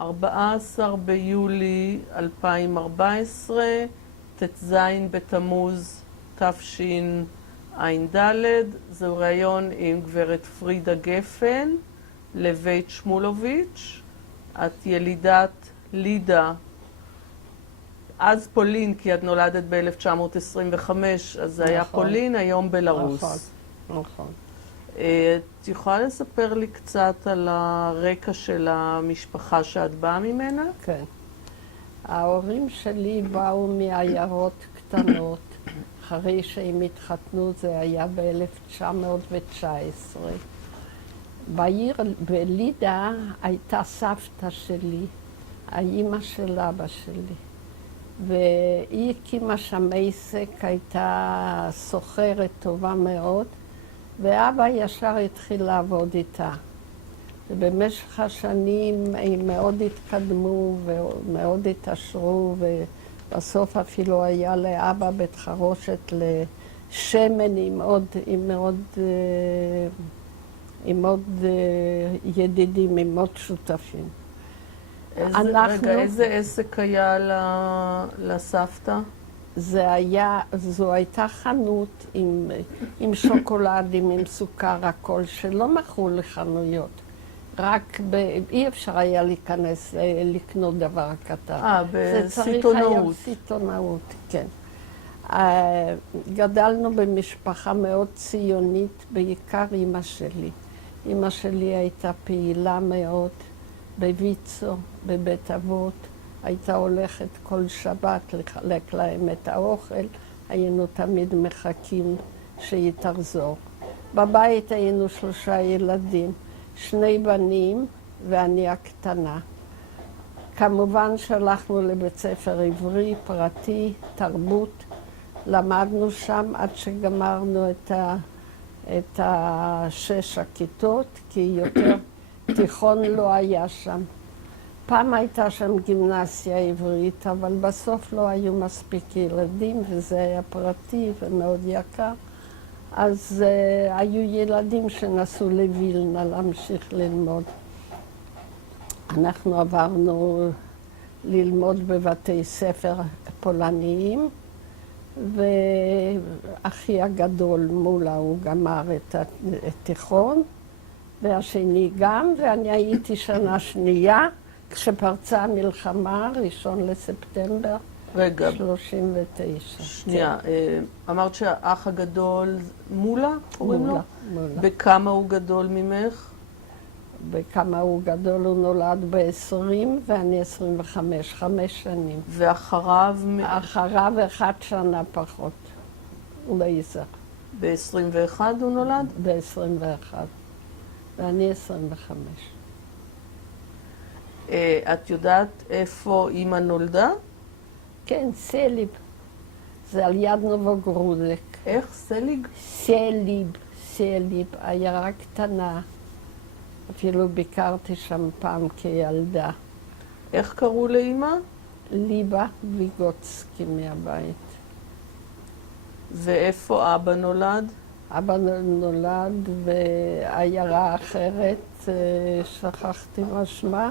14 ביולי 2014, ט"ז בתמוז תשע"ד. זהו ראיון עם גברת פרידה גפן לבית שמולוביץ'. את ילידת לידה, אז פולין, כי את נולדת ב-1925, אז זה היה פולין, היום בלרוס. נכון. את יכולה לספר לי קצת על הרקע של המשפחה שאת באה ממנה? כן. ההורים שלי באו מעיירות קטנות. אחרי שהם התחתנו, זה היה ב-1919. בעיר, בלידה, הייתה סבתא שלי, האימא של אבא שלי. והיא הקימה שם עסק, הייתה סוחרת טובה מאוד, ואבא ישר התחיל לעבוד איתה. ובמשך השנים הם מאוד התקדמו ומאוד התעשרו, ובסוף אפילו היה לאבא בית חרושת לשמן עם עוד ידידים, עם עוד שותפים. איזה עסק היה לסבתא? זו הייתה חנות עם שוקולדים, עם סוכר, הכל, שלא מכרו לחנויות. רק אי אפשר היה להיכנס, לקנות דבר קטן. בסיטונאות. סיטונאות, כן. גדלנו במשפחה מאוד ציונית, בעיקר אמא שלי. אמא שלי הייתה פעילה מאוד בויצו, בבית אבות. הייתה הולכת כל שבת לחלק להם את האוכל. היינו תמיד מחכים שהיא תחזור. בבית היינו 3 ילדים, 2 בנים ואני הקטנה. כמובן שהלכנו לבית ספר עברי, פרטי, תרבות. למדנו שם עד שגמרנו את 6 הכיתות, כי יותר תיכון לא היה שם. פעם הייתה שם גימנסיה עברית, אבל בסוף לא היו מספיק ילדים, וזה היה פרטי ומאוד יקר. אז היו ילדים שנסעו לווילנה להמשיך ללמוד. אנחנו עברנו ללמוד בבתי ספר פולניים, ואחי הגדול מולה הוא גמר את התיכון, והשני גם, ואני הייתי שנה שנייה, כשפרצה המלחמה, 1 לספטמבר, 39. שנייה, אמרת שהאח הגדול מולה, קוראים לו? מולה. בכמה הוא גדול ממך? בכמה הוא גדול, הוא נולד ב-20 ואני 25, 5 שנים. ואחריו? אחריו 1 שנה פחות, לייזר. ב-21 הוא נולד? ב-21, ואני 25. את יודעת איפה אימא נולדה? כן, סליב. זה על יד נובוגרודק. איך? סליג? סליב, עיירה קטנה. אפילו ביקרתי שם פעם כילדה. איך קראו לאמא? ליבה ויגוצקי מהבית. ואיפה אבא נולד? אבא נולד בעיירה אחרת, שכחתי מה שמה.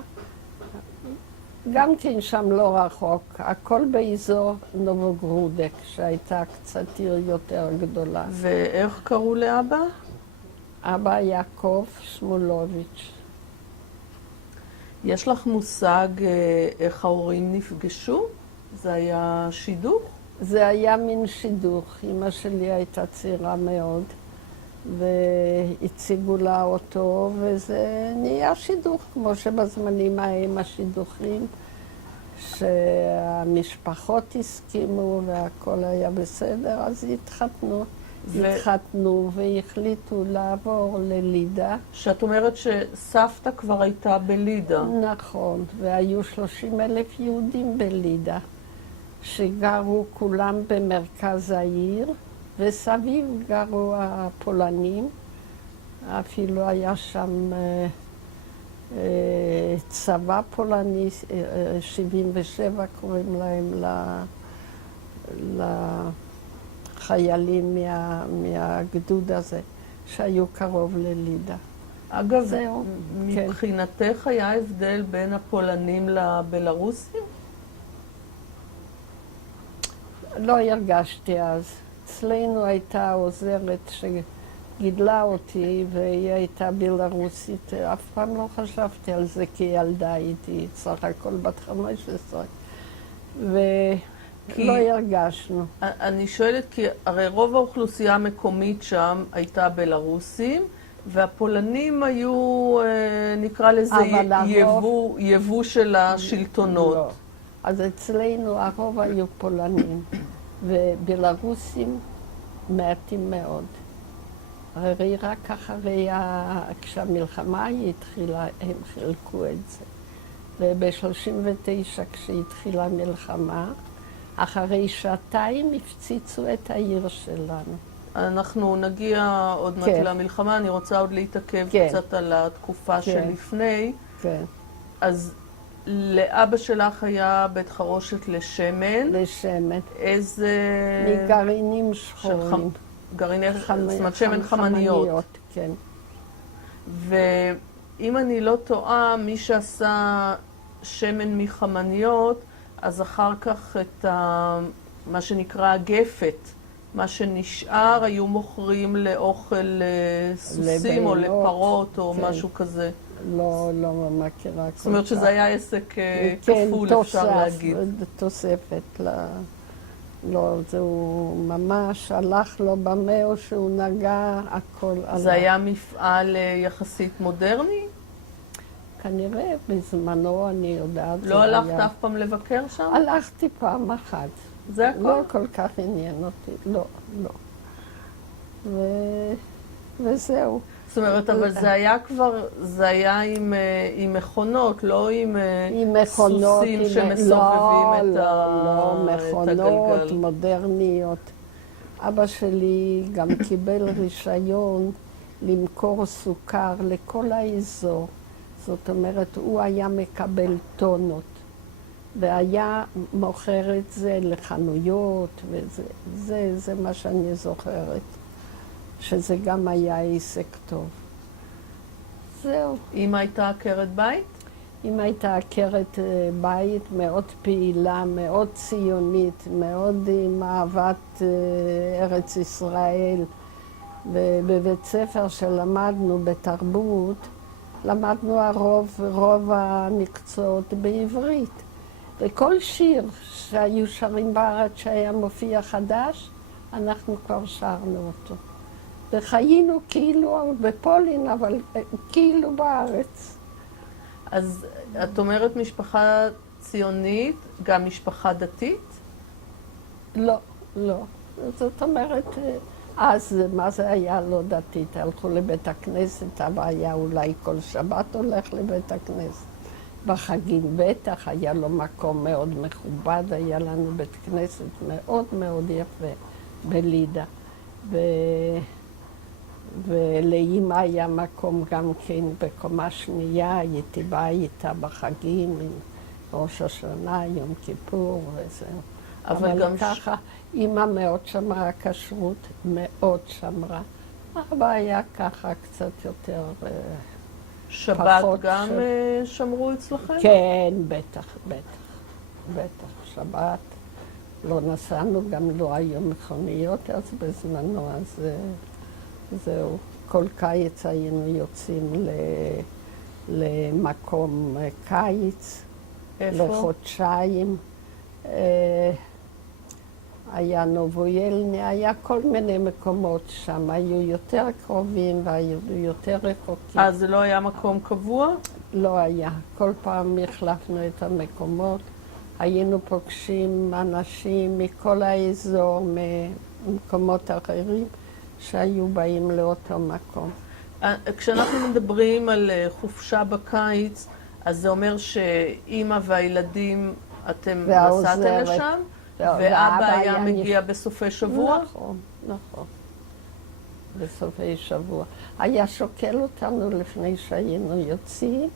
גם כן שם לא רחוק, הכל באזור נובוגרודק, שהייתה קצת עיר יותר גדולה. ואיך קראו לאבא? אבא יעקב שמולוביץ'. יש לך מושג איך ההורים נפגשו? זה היה שידוך? זה היה מין שידוך. אמא שלי הייתה צעירה מאוד, והציגו לה אותו, וזה נהיה שידוך, כמו שבזמנים ההם השידוכים, שהמשפחות הסכימו והכל היה בסדר, אז התחתנו והחליטו לעבור ללידה. שאת אומרת שסבתא כבר הייתה בלידה. נכון, והיו 30,000 יהודים בלידה, שגרו כולם במרכז העיר, וסביב גרו הפולנים. אפילו היה שם צבא פולני, 77 קוראים להם, לחיילים מהגדוד הזה, שהיו קרוב ללידה. אגב, זהו, כן. מבחינתך היה הבדל בין הפולנים לבלרוסים? לא הרגשתי אז. אצלנו הייתה עוזרת שגידלה אותי, והיא הייתה בלרוסית. אף פעם לא חשבתי על זה כילדה, הייתי סך הכל בת 15. ולא הרגשנו. אני שואלת כי הרי רוב האוכלוסייה המקומית שם הייתה בלרוסים, והפולנים היו, נקרא לזה, יבוא של השלטונות. לא. אז אצלנו הרוב היו פולנים, ובלרוסים מעטים מאוד. הרי רק אחרי, כשהמלחמה התחילה, הם חילקו את זה. וב-39, כשהתחילה המלחמה, אחרי שעתיים הפציצו את העיר שלנו. אנחנו נגיע עוד מעט למלחמה, אני רוצה עוד להתעכב קצת על התקופה שלפני. כן. אז לאבא שלך היה בית חרושת לשמן. לשמן. איזה... מגרעינים שחורים. גרעיני, זאת אומרת, שמן חמניות. כן. ואם אני לא טועה, מי שעשה שמן מחמניות, אז אחר כך את מה שנקרא הגפת, מה שנשאר, היו מוכרים לאוכל סוסים או לפרות או משהו כזה. לא מכירה כל כך. זאת אומרת שזה היה עסק כפול, אפשר להגיד. כן, תוספת. לא, זהו ממש הלך לו במה או שהוא נגע, הכל עליו. זה היה מפעל יחסית מודרני? כנראה, בזמנו אני יודעת. לא הלכת אף פעם לבקר שם? הלכתי פעם אחת. זה הכל? לא כל כך עניין אותי, לא. וזהו. זאת אומרת, אבל זה היה כבר, זה היה עם מכונות, לא עם סוסים שמסובבים את הגלגל. מכונות מודרניות. אבא שלי גם קיבל רישיון למכור סוכר לכל האזור. זאת אומרת, הוא היה מקבל טונות, והיה מוכר את זה לחנויות, וזה מה שאני זוכרת. שזה גם היה עסק טוב. זהו. אמא הייתה עקרת בית? אמא הייתה עקרת בית מאוד פעילה, מאוד ציונית, מאוד עם אהבת ארץ ישראל. ובבית ספר שלמדנו בתרבות, למדנו רוב המקצועות בעברית. וכל שיר שהיו שרים בארץ שהיה מופיע חדש, אנחנו כבר שרנו אותו. וחיינו כאילו בפולין, אבל כאילו בארץ. אז את אומרת משפחה ציונית, גם משפחה דתית? לא. זאת אומרת, אז מה זה היה לא דתית? הלכו לבית הכנסת, אבל היה אולי כל שבת הולך לבית הכנסת. בחגים בטח, היה לו מקום מאוד מכובד, היה לנו בית כנסת מאוד מאוד יפה בלידה. ולאמא היה מקום גם כן בקומה שנייה, הייתי באה איתה בחגים עם ראש השנה, יום כיפור וזהו. אבל גם ככה, אמא מאוד שמרה כשרות, מאוד שמרה. אבא היה ככה קצת יותר שבת גם שמרו אצלכם? כן, בטח. שבת. לא נסענו, גם לא היו מכוניות אז בזמנו, אז זהו. כל קיץ היינו יוצאים למקום קיץ. איפה? לחודשיים. היה נובוילני, היה כל מיני מקומות שם, היו יותר קרובים והיו יותר רחוקים. אז זה לא היה מקום קבוע? לא היה. כל פעם החלפנו את המקומות. היינו פוגשים אנשים מכל האזור, ממקומות אחרים, שהיו באים לאותו מקום. כשאנחנו מדברים על חופשה בקיץ, אז זה אומר שאימא והילדים, אתם נסעתם לשם? ואבא היה מגיע בסופי שבוע? נכון. בסופי שבוע. היה שוקל אותנו לפני שהיינו יוצאים,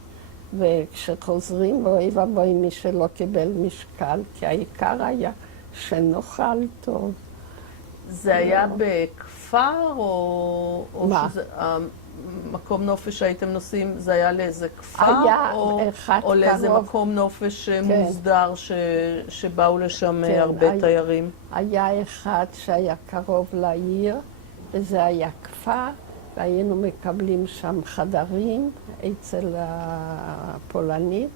וכשחוזרים, ואוי ואבוי מי שלא קיבל משקל, כי העיקר היה שנאכל טוב. זה היה בכפר או מה? מקום נופש שהייתם נוסעים, זה היה לאיזה כפר? היה או, אחד או לאיזה קרוב. מקום נופש מוסדר שבאו לשם כן, הרבה תיירים? היה אחד שהיה קרוב לעיר, וזה היה כפר, והיינו מקבלים שם חדרים אצל הפולנים,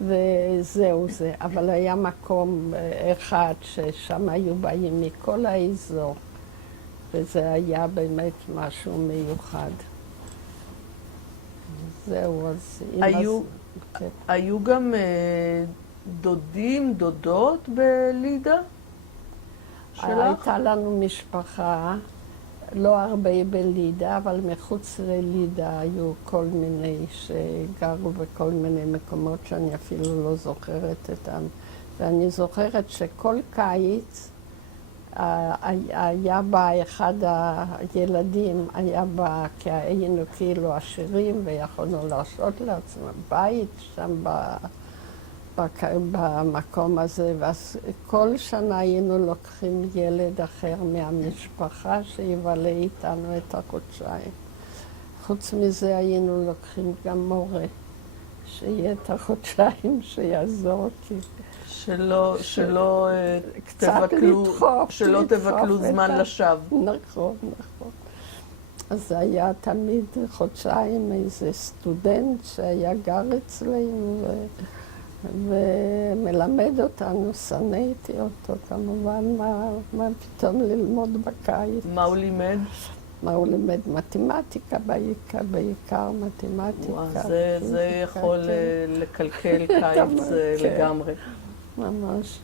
וזהו זה. אבל היה מקום אחד ששם היו באים מכל האזור, וזה היה באמת משהו מיוחד. זהו, אז... היו גם דודים, דודות בלידה שלך? הייתה לנו משפחה, לא הרבה בלידה, אבל מחוץ ללידה היו כל מיני שגרו בכל מיני מקומות שאני אפילו לא זוכרת אותם. ואני זוכרת שכל קיץ היה בה אחד הילדים, היה בה, כי היינו כאילו עשירים ויכולנו להרשות לעצמם בית שם במקום הזה, ואז כל שנה היינו לוקחים ילד אחר מהמשפחה שיבלה איתנו את החודשיים. חוץ מזה היינו לוקחים גם מורה, שיהיה את החודשיים שיעזור, כי... שלא תבטלו זמן לשווא. נכון, נכון. אז זה היה תמיד חודשיים איזה סטודנט שהיה גר אצלנו ומלמד אותנו, שנאתי אותו כמובן, מה פתאום ללמוד בקיץ. מה הוא לימד? מה הוא לימד? מתמטיקה בעיקר מתמטיקה. זה יכול לקלקל קיץ לגמרי. ממש.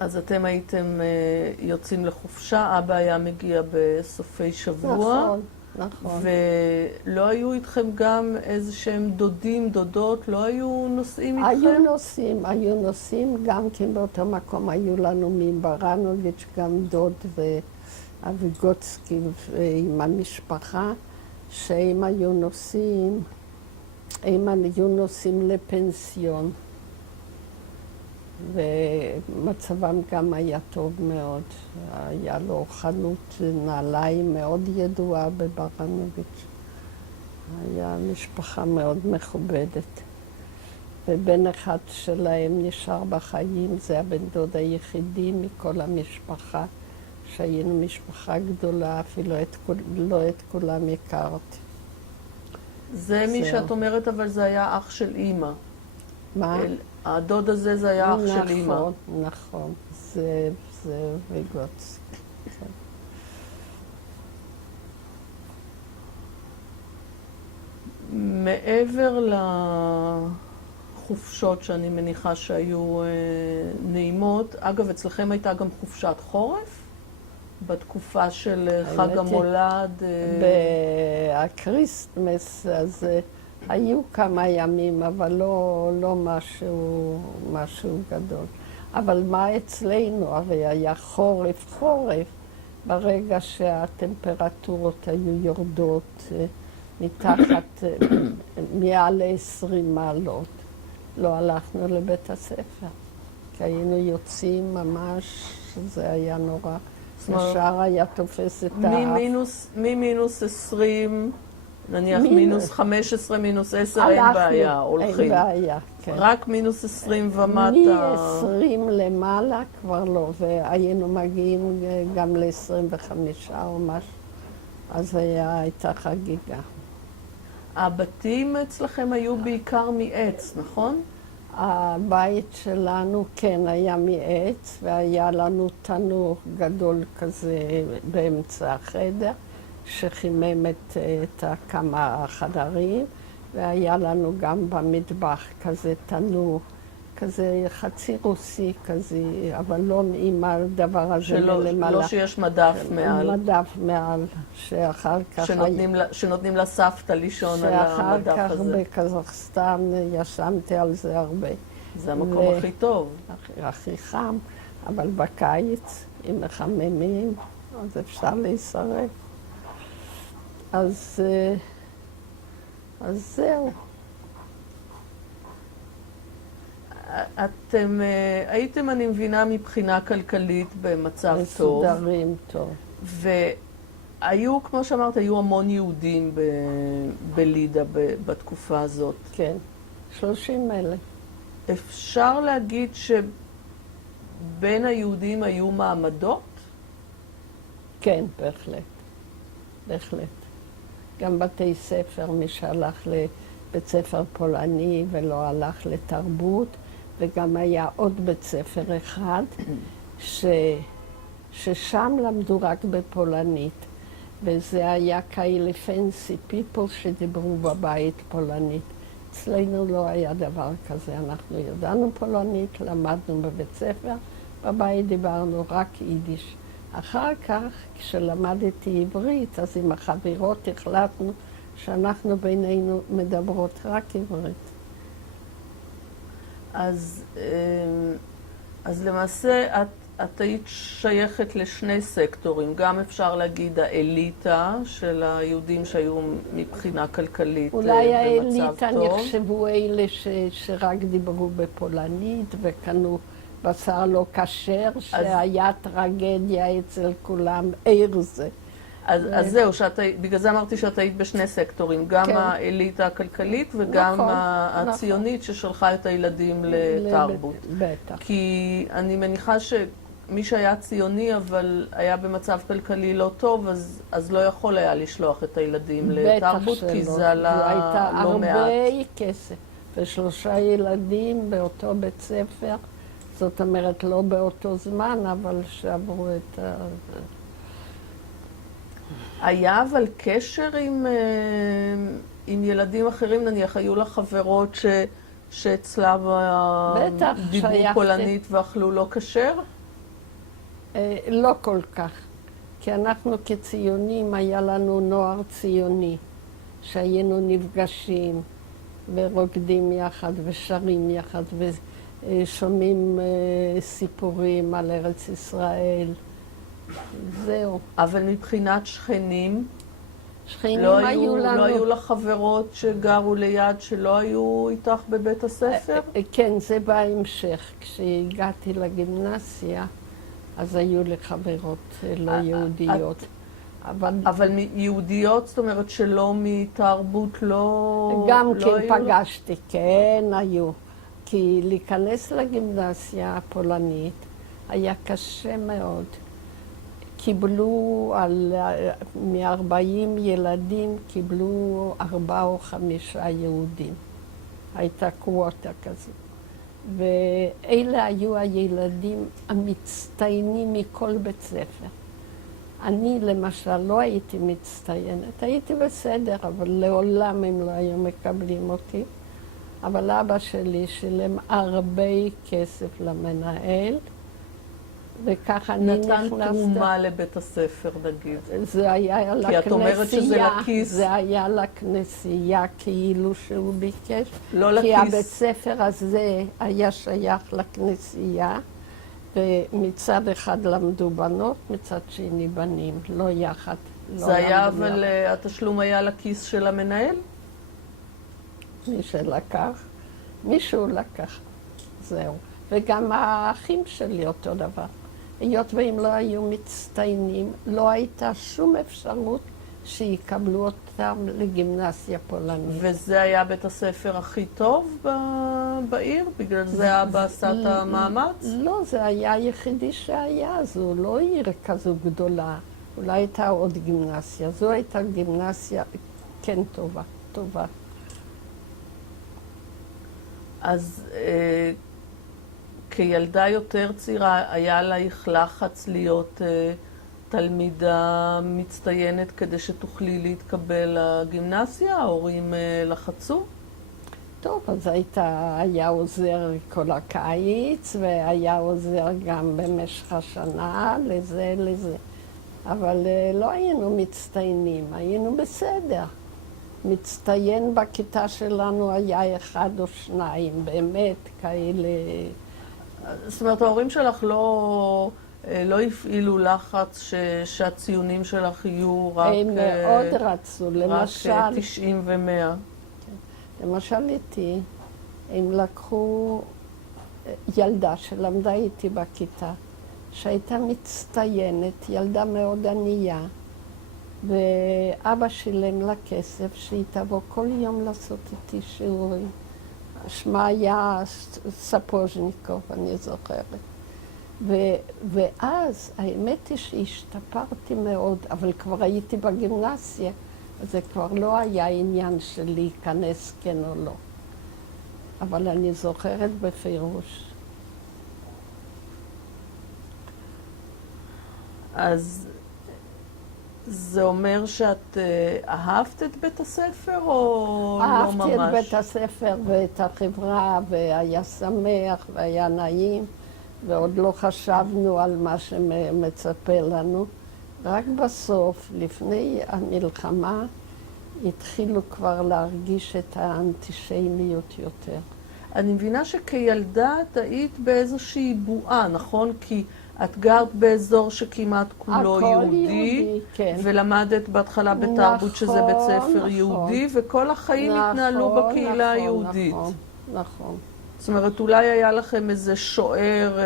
אז אתם הייתם יוצאים לחופשה, אבא היה מגיע בסופי שבוע. נכון, נכון. ולא היו איתכם גם איזה שהם דודים, דודות, לא היו נוסעים איתכם? היו נוסעים, גם כן באותו מקום היו לנו מברנוביץ' גם דוד ואביגוצקי עם המשפחה, שהם היו נוסעים, לפנסיון. ומצבם גם היה טוב מאוד. היה לו חנות נעליים מאוד ידועה בברנוביץ'. היה משפחה מאוד מכובדת. ובן אחד שלהם נשאר בחיים, זה הבן דוד היחידי מכל המשפחה, שהיינו משפחה גדולה, אפילו לא את כולם הכרתי. זה מי שאת אומרת, אבל זה היה אח של אימא. מה? הדוד הזה זה היה אח של אימא. נכון, נכון. זה ויגוצקי. מעבר לחופשות שאני מניחה שהיו נעימות, אגב, אצלכם הייתה גם חופשת חורף? בתקופה של חג המולד? בקריסטמס, אז היו כמה ימים, אבל לא משהו גדול. אבל מה אצלנו? הרי היה חורף. ברגע שהטמפרטורות היו יורדות מתחת, מעל 20 מעלות, לא הלכנו לבית הספר. כי היינו יוצאים ממש, זה היה נורא. השער היה תופס את האף. ממינוס 20, נניח מינוס 15, מינוס 10, אין בעיה, הולכים. אין בעיה, כן. רק מינוס 20 ומטה. מ-20 למעלה כבר לא, והיינו מגיעים גם ל-25 או משהו. אז הייתה חגיגה. הבתים אצלכם היו בעיקר מעץ, נכון? הבית שלנו, כן, היה מעץ, והיה לנו תנור גדול כזה באמצע החדר, שחימם את כמה חדרים, והיה לנו גם במטבח כזה תנור, כזה חצי רוסי כזה, אבל לא עם הדבר הזה למעלה. לא שיש מדף מעל. מדף מעל, שאחר כך... שנותנים לסבתא לישון על המדף הזה. שאחר כך בקזחסטן ישנתי על זה הרבה. זה המקום הכי טוב. הכי חם, אבל בקיץ, אם מחממים, אז אפשר להישרף. אז זהו. אתם הייתם, אני מבינה, מבחינה כלכלית במצב טוב. מסודרים טוב. והיו, כמו שאמרת, היו המון יהודים בלידה בתקופה הזאת. כן, 30,000. אפשר להגיד שבין היהודים היו מעמדות? כן, בהחלט. בהחלט. גם בתי ספר, מי שהלך לבית ספר פולני ולא הלך לתרבות, וגם היה עוד בית ספר אחד ששם למדו רק בפולנית, וזה היה כאלה פנסי פיפל שדיברו בבית פולנית. אצלנו לא היה דבר כזה, אנחנו ידענו פולנית, למדנו בבית ספר, בבית דיברנו רק יידיש. אחר כך, כשלמדתי עברית, אז עם החברות החלטנו שאנחנו בינינו מדברות רק עברית. אז למעשה את היית שייכת לשני סקטורים, גם אפשר להגיד האליטה של היהודים שהיו מבחינה כלכלית במצב טוב. אולי האליטה נחשבו אלה שרק דיברו בפולנית וקנו בשר לא כשר, שהיה טרגדיה אצל כולם, עיר זה. אז זהו, בגלל זה אמרתי שאת היית בשני סקטורים, גם האליטה הכלכלית וגם הציונית ששלחה את הילדים לתרבות. בטח. כי אני מניחה שמי שהיה ציוני אבל היה במצב כלכלי לא טוב, אז לא יכול היה לשלוח את הילדים לתרבות, כי זה עלה לא מעט. הרבה כסף, ו3 ילדים באותו בית ספר, זאת אומרת לא באותו זמן, אבל שעברו את ה... היה אבל קשר עם ילדים אחרים, נניח, היו לך חברות שאצלם דיברו פולנית ואכלו לא כשר? לא כל כך, כי אנחנו כציונים, היה לנו נוער ציוני, שהיינו נפגשים ורוקדים יחד ושרים יחד ושומעים סיפורים על ארץ ישראל. זהו. אבל מבחינת שכנים, שכנים היו לנו... לא היו לך חברות שגרו ליד שלא היו איתך בבית הספר? כן, זה בהמשך. כשהגעתי לגימנסיה, אז היו לי חברות לא יהודיות. אבל יהודיות, זאת אומרת שלא מתרבות, לא... גם כן פגשתי, כן, היו. כי להיכנס לגימנסיה הפולנית היה קשה מאוד. קיבלו, מ-40 ילדים, קיבלו 4 או 5 יהודים. הייתה קווטה כזאת. ואלה היו הילדים המצטיינים מכל בית ספר. אני למשל לא הייתי מצטיינת, הייתי בסדר, אבל לעולם הם לא היו מקבלים אותי. אבל אבא שלי שילם הרבה כסף למנהל, וככה אני נתן תרומה לבית הספר, נגיד. זה היה לכנסייה. כי את אומרת שזה לכיס. זה היה לכנסייה כאילו שהוא ביקש. לא לכיס. כי הבית ספר הזה היה שייך לכנסייה, ומצד אחד למדו בנות, מצד שני בנים, לא יחד. זה היה, אבל התשלום היה לכיס של המנהל? מי שלקח, מישהו לקח, זהו. וגם האחים שלי אותו דבר. היות והם לא היו מצטיינים, לא הייתה שום אפשרות שיקבלו אותם לגימנסיה פולנית. וזה היה בית הספר הכי טוב בעיר? בגלל זה אבא עשה את המאמץ? לא, זה היה היחידי שהיה, זו לא עיר כזו גדולה. אולי הייתה עוד גימנסיה. זו הייתה גימנסיה כן טובה, טובה. אז כילדה יותר צעירה, היה לך לחץ להיות תלמידה מצטיינת כדי שתוכלי להתקבל לגימנסיה? ההורים לחצו? טוב, אז היה עוזר כל הקיץ, והיה עוזר גם במשך השנה, לזה. אבל לא היינו מצטיינים, היינו בסדר. מצטיין בכיתה שלנו היה 1 או 2, באמת, כאלה... זאת אומרת, ההורים שלך לא הפעילו לחץ שהציונים שלך יהיו רק... הם מאוד רצו, למשל... רק 90 ו-100. למשל איתי, הם לקחו ילדה שלמדה איתי בכיתה, שהייתה מצטיינת, ילדה מאוד ענייה, ואבא שילם לה כסף שהיא תבוא כל יום לעשות איתי שיעורים. שמה היה ספוז'ניקוב, אני זוכרת. ואז האמת היא שהשתפרתי מאוד, אבל כבר הייתי בגימנסיה, אז זה כבר לא היה עניין של להיכנס כן או לא. אבל אני זוכרת בפירוש. אז זה אומר שאת אהבת את בית הספר או לא ממש? אהבתי את בית הספר ואת החברה, והיה שמח והיה נעים, ועוד לא חשבנו על מה שמצפה לנו. רק בסוף, לפני המלחמה, התחילו כבר להרגיש את האנטישמיות יותר. אני מבינה שכילדה את היית באיזושהי בועה, נכון? כי את גרת באזור שכמעט כולו יהודי, כן. ולמדת בהתחלה בתרבות נכון, שזה בית ספר נכון. יהודי, וכל החיים נכון, התנהלו בקהילה היהודית. נכון, נכון. זאת אומרת, אולי היה לכם איזה שוער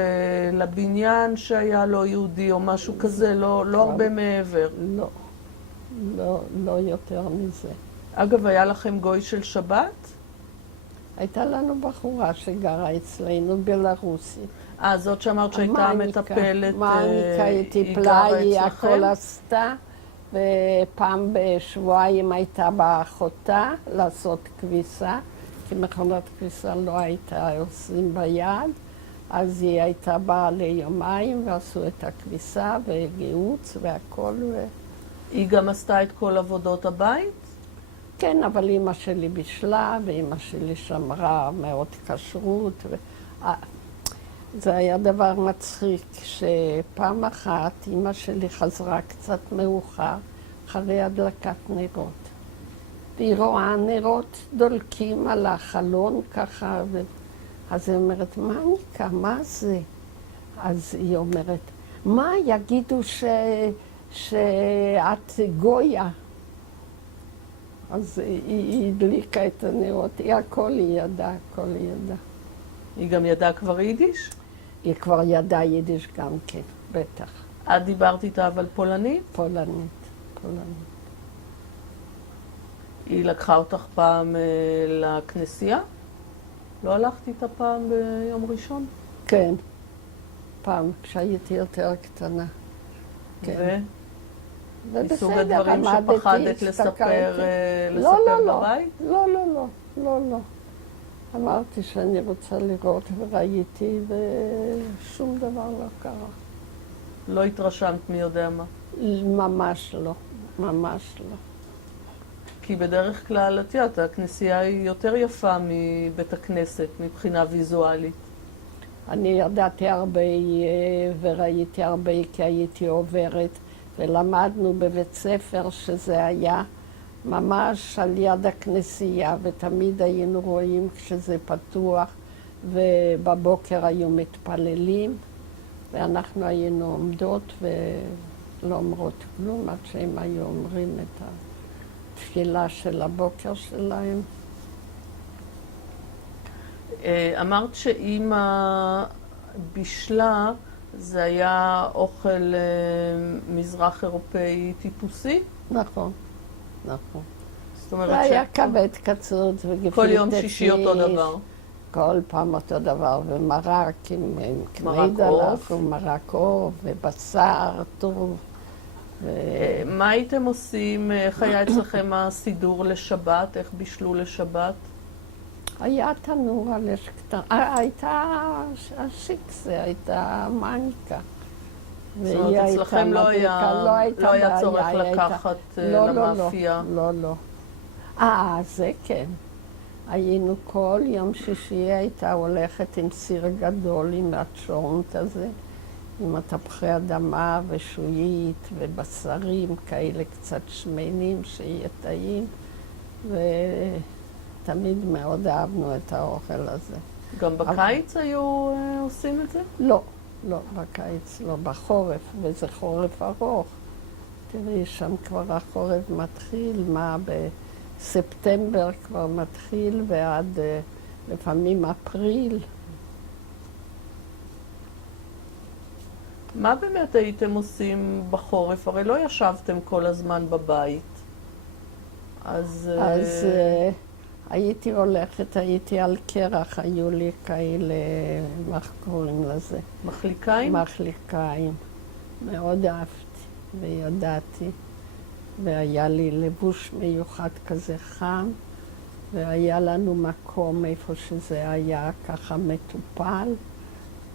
לבניין שהיה לא יהודי או משהו כזה, לא הרבה מעבר. לא יותר מזה. אגב, היה לכם גוי של שבת? הייתה לנו בחורה שגרה אצלנו, בלרוסית. זאת שאמרת שהייתה מטפלת, מניקה, היא טיפלה, היא הכל עשתה, ופעם בשבועיים הייתה באחותה לעשות כביסה, כי מכונת כביסה לא הייתה עושים ביד, אז היא הייתה באה ליומיים ועשו את הכביסה וגיהוץ והכל. היא גם עשתה את כל עבודות הבית? כן, אבל אמא שלי בישלה, ואמא שלי שמרה מאוד כשרות. זה היה דבר מצחיק, שפעם אחת אמא שלי חזרה קצת מאוחר, אחרי הדלקת נרות. והיא רואה נרות דולקים על החלון ככה, אז היא אומרת, מניקה, מה זה? אז היא אומרת, מה יגידו שאת גויה? אז היא הדליקה את הנרות, הכל היא ידעה, הכל היא ידעה. היא גם ידעה כבר יידיש? היא כבר ידעה יידיש גם כן, בטח. את דיברת איתה אבל פולנית? פולנית. היא לקחה אותך פעם לכנסייה? לא הלכת איתה פעם ביום ראשון? כן, פעם, כשהייתי יותר קטנה. כן. מסוג הדברים שפחדת לספר בבית? לא. אמרתי שאני רוצה לראות וראיתי ושום דבר לא קרה. לא התרשמת מי יודע מה? ממש לא. כי בדרך כלל, את יודעת, הכנסייה היא יותר יפה מבית הכנסת מבחינה ויזואלית. אני ידעתי הרבה וראיתי הרבה כי הייתי עוברת, ולמדנו בבית ספר שזה היה ממש על יד הכנסייה, ותמיד היינו רואים כשזה פתוח, ובבוקר היו מתפללים, ואנחנו היינו עומדות ולא אומרות כלום, עד שהם היו אומרים את התפילה של הבוקר שלהם. אמרת שאמא בישלה, זה היה אוכל מזרח אירופאי טיפוסי? נכון. זאת אומרת זה היה כבד קצוץ וגפילטע פיש. כל יום שישי אותו דבר. כל פעם אותו דבר, ומרק עם קניידלח, ומרק עוף, ובשר טוב. מה הייתם עושים? איך היה אצלכם הסידור לשבת? איך בישלו לשבת? היה תנור על אש קטן. הייתה השיקסה, הייתה מניקה. זאת אומרת, אצלכם לא היה צורך לקחת למאפייה. לא. זה כן. היינו כל יום שישי הייתה הולכת עם סיר גדול, עם הצ'ורנט הזה, עם תפוחי אדמה ושועית ובשרים כאלה קצת שמנים שיהיה טעים, ותמיד מאוד אהבנו את האוכל הזה. גם בקיץ היו עושים את זה? לא, בקיץ לא, בחורף, וזה חורף ארוך. תראי, שם כבר החורף מתחיל, בספטמבר כבר מתחיל, ועד לפעמים אפריל. מה באמת הייתם עושים בחורף? הרי לא ישבתם כל הזמן בבית. אז הייתי הולכת, הייתי על קרח, היו לי כאלה, מה קוראים לזה? מחליקיים? מחליקיים. מאוד אהבתי וידעתי. והיה לי לבוש מיוחד כזה חם, והיה לנו מקום איפה שזה היה ככה מטופל.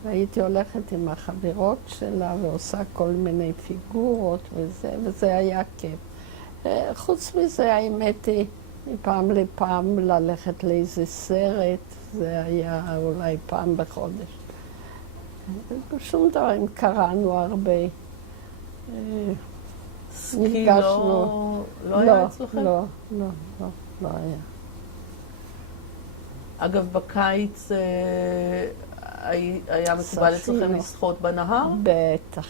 והייתי הולכת עם החברות שלה ועושה כל מיני פיגורות וזה היה כיף. חוץ מזה, האמת היא, מפעם לפעם ללכת לאיזה סרט, זה היה אולי פעם בחודש. שום דבר, אם קראנו הרבה. סקי לא היה אצלכם? לא היה. אגב, בקיץ היה מקובל אצלכם לשחות בנהר? בטח.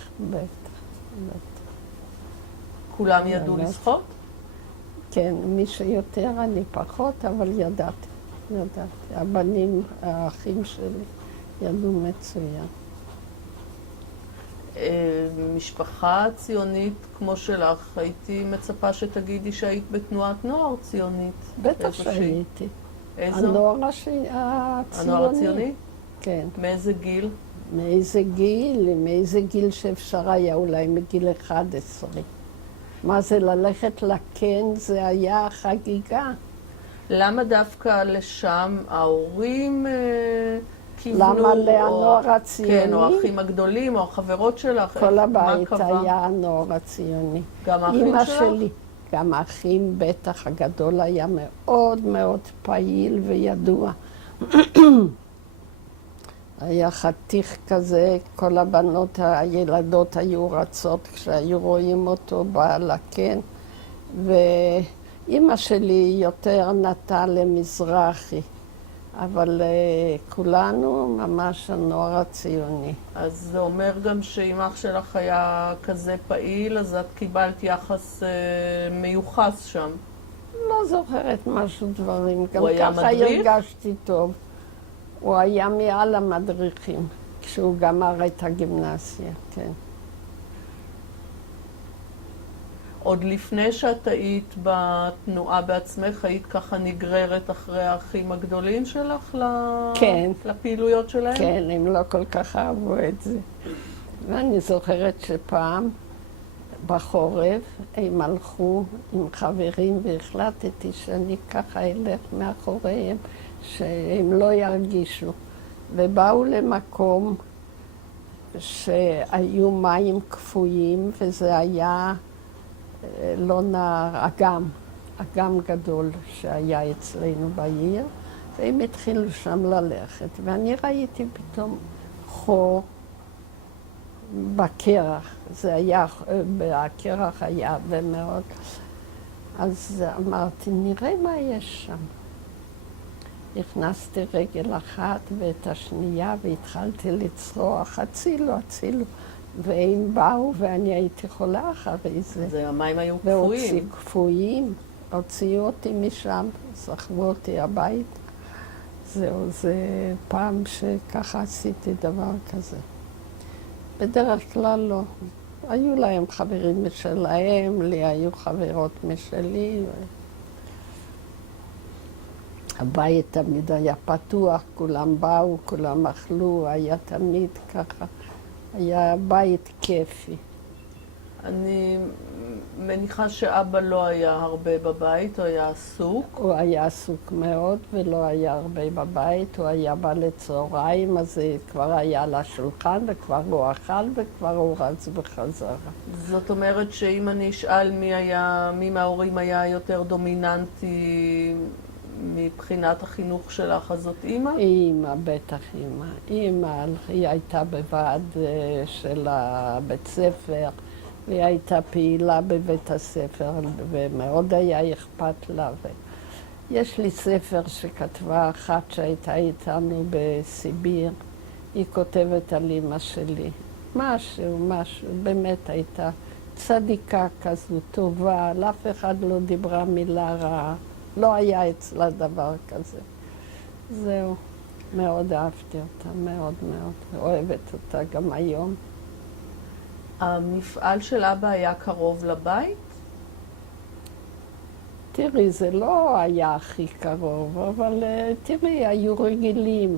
כולם ידעו לשחות? כן, מי שיותר, אני פחות, אבל ידעתי. הבנים, האחים שלי, ידעו מצוין. משפחה ציונית כמו שלך, הייתי מצפה שתגידי שהיית בתנועת נוער ציונית. בטח שהייתי. איזו? הנוער הציוני. הנוער הציוני? כן. מאיזה גיל? מאיזה גיל שאפשר היה, אולי מגיל 11. מה זה ללכת לקן, זה היה חגיגה. למה דווקא לשם ההורים כיוונו? למה לנוער הציוני? כן, או האחים הגדולים, או החברות שלך. כל הבית היה הנוער הציוני. גם האחים שלך? שלי, גם האחים, בטח, הגדול היה מאוד מאוד פעיל וידוע. היה חתיך כזה, כל הבנות, הילדות היו רצות כשהיו רואים אותו בא לקן. ואימא שלי יותר נטה למזרחי, אבל כולנו ממש הנוער הציוני. אז זה אומר גם שאם אח שלך היה כזה פעיל, אז את קיבלת יחס מיוחס שם. לא זוכרת משהו דברים, גם ככה הרגשתי טוב. הוא היה מעל המדריכים, כשהוא גמר את הגימנסיה, כן. עוד לפני שאת היית בתנועה בעצמך, היית ככה נגררת אחרי האחים הגדולים שלך כן. לפעילויות שלהם? כן, הם לא כל כך אהבו את זה. ואני זוכרת שפעם, בחורף, הם הלכו עם חברים, והחלטתי שאני ככה אלך מאחוריהם, שהם לא ירגישו. ובאו למקום שהיו מים קפואים, וזה היה לא נהר, אגם גדול שהיה אצלנו בעיר, והם התחילו שם ללכת. ואני ראיתי פתאום חור בקרח, זה היה, הקרח היה הרבה מאוד. אז אמרתי, נראה מה יש שם. הכנסתי רגל אחת ואת השנייה והתחלתי לצרוח, הצילו, הצילו. והם באו ואני הייתי חולה אחרי זה. זה המים היו קפואים. קפואים, הוציאו אותי משם, סחבו אותי הביתה. זהו, זה פעם שככה עשיתי דבר כזה. בדרך כלל לא. היו להם חברים משלהם, לי היו חברות משלי. הבית תמיד היה פתוח, כולם באו, כולם אכלו, היה תמיד ככה. היה בית כיפי. אני מניחה שאבא לא היה הרבה בבית, הוא היה עסוק. הוא היה עסוק מאוד ולא היה הרבה בבית, הוא היה בא לצהריים, אז זה כבר היה על השולחן וכבר הוא אכל וכבר הוא רץ בחזרה. זאת אומרת שאם אני אשאל מי מההורים היה יותר דומיננטי מבחינת החינוך שלך, אז זאת אימא? אימא, בטח אימא. אימא, היא הייתה בוועד של הבית ספר, והיא הייתה פעילה בבית הספר, ומאוד היה אכפת לה. יש לי ספר שכתבה אחת שהייתה איתנו בסיביר, היא כותבת על אימא שלי. משהו, באמת הייתה צדיקה כזו, טובה, לאף אחד לא דיברה מילה רעה. לא היה אצלה דבר כזה. זהו, מאוד אהבתי אותה, מאוד מאוד. אוהבת אותה גם היום. המפעל של אבא היה קרוב לבית? תראי, זה לא היה הכי קרוב, אבל תראי, היו רגילים.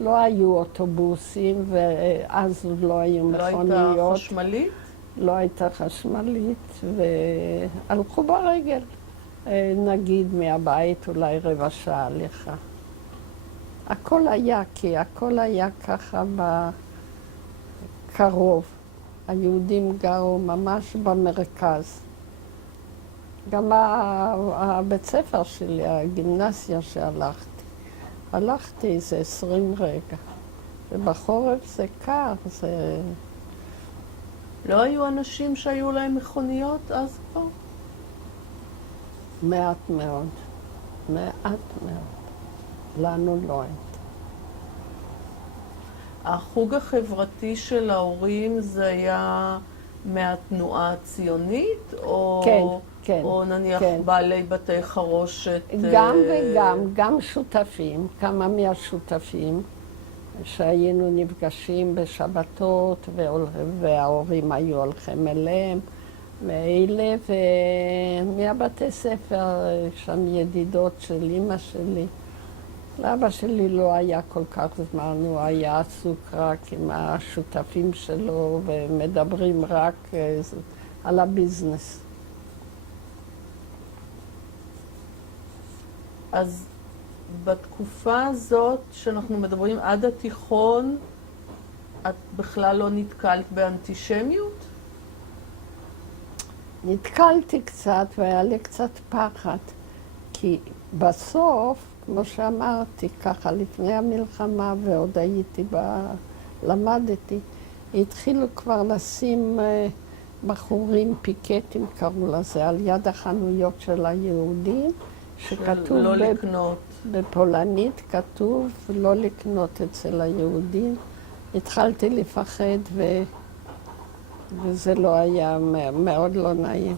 לא היו אוטובוסים, ואז עוד לא היו לא מכוניות. הייתה חשמלית? לא הייתה חשמלית, והלכו ברגל. נגיד מהבית אולי רבע שעה הליכה. הכל היה, כי הכל היה ככה בקרוב. היהודים גרו ממש במרכז. גם הבית ספר שלי, הגימנסיה הלכתי איזה 20 רגע. ובחורף זה קר, זה... לא היו אנשים שהיו להם מכוניות אז כבר? מעט מאוד. מעט מאוד. לנו לא הייתה. החוג החברתי של ההורים זה היה מהתנועה הציונית? או, כן, כן. או נניח כן. בעלי בתי חרושת? גם וגם, גם שותפים, כמה מהשותפים שהיינו נפגשים בשבתות וההורים היו הולכים אליהם ואלה, ומהבתי ספר שם ידידות של אמא שלי. לאבא שלי לא היה כל כך זמן, הוא היה עסוק רק עם השותפים שלו ומדברים רק על הביזנס. אז בתקופה הזאת שאנחנו מדברים עד התיכון, את בכלל לא נתקלת באנטישמיות? נתקלתי קצת והיה לי קצת פחד, כי בסוף, כמו שאמרתי, ככה לפני המלחמה ועוד הייתי למדתי, התחילו כבר לשים בחורים פיקטים, קראו לזה, על יד החנויות של היהודים, שכתוב לא לקנות. בפולנית, כתוב לא לקנות אצל היהודים. התחלתי לפחד וזה לא היה מאוד לא נעים.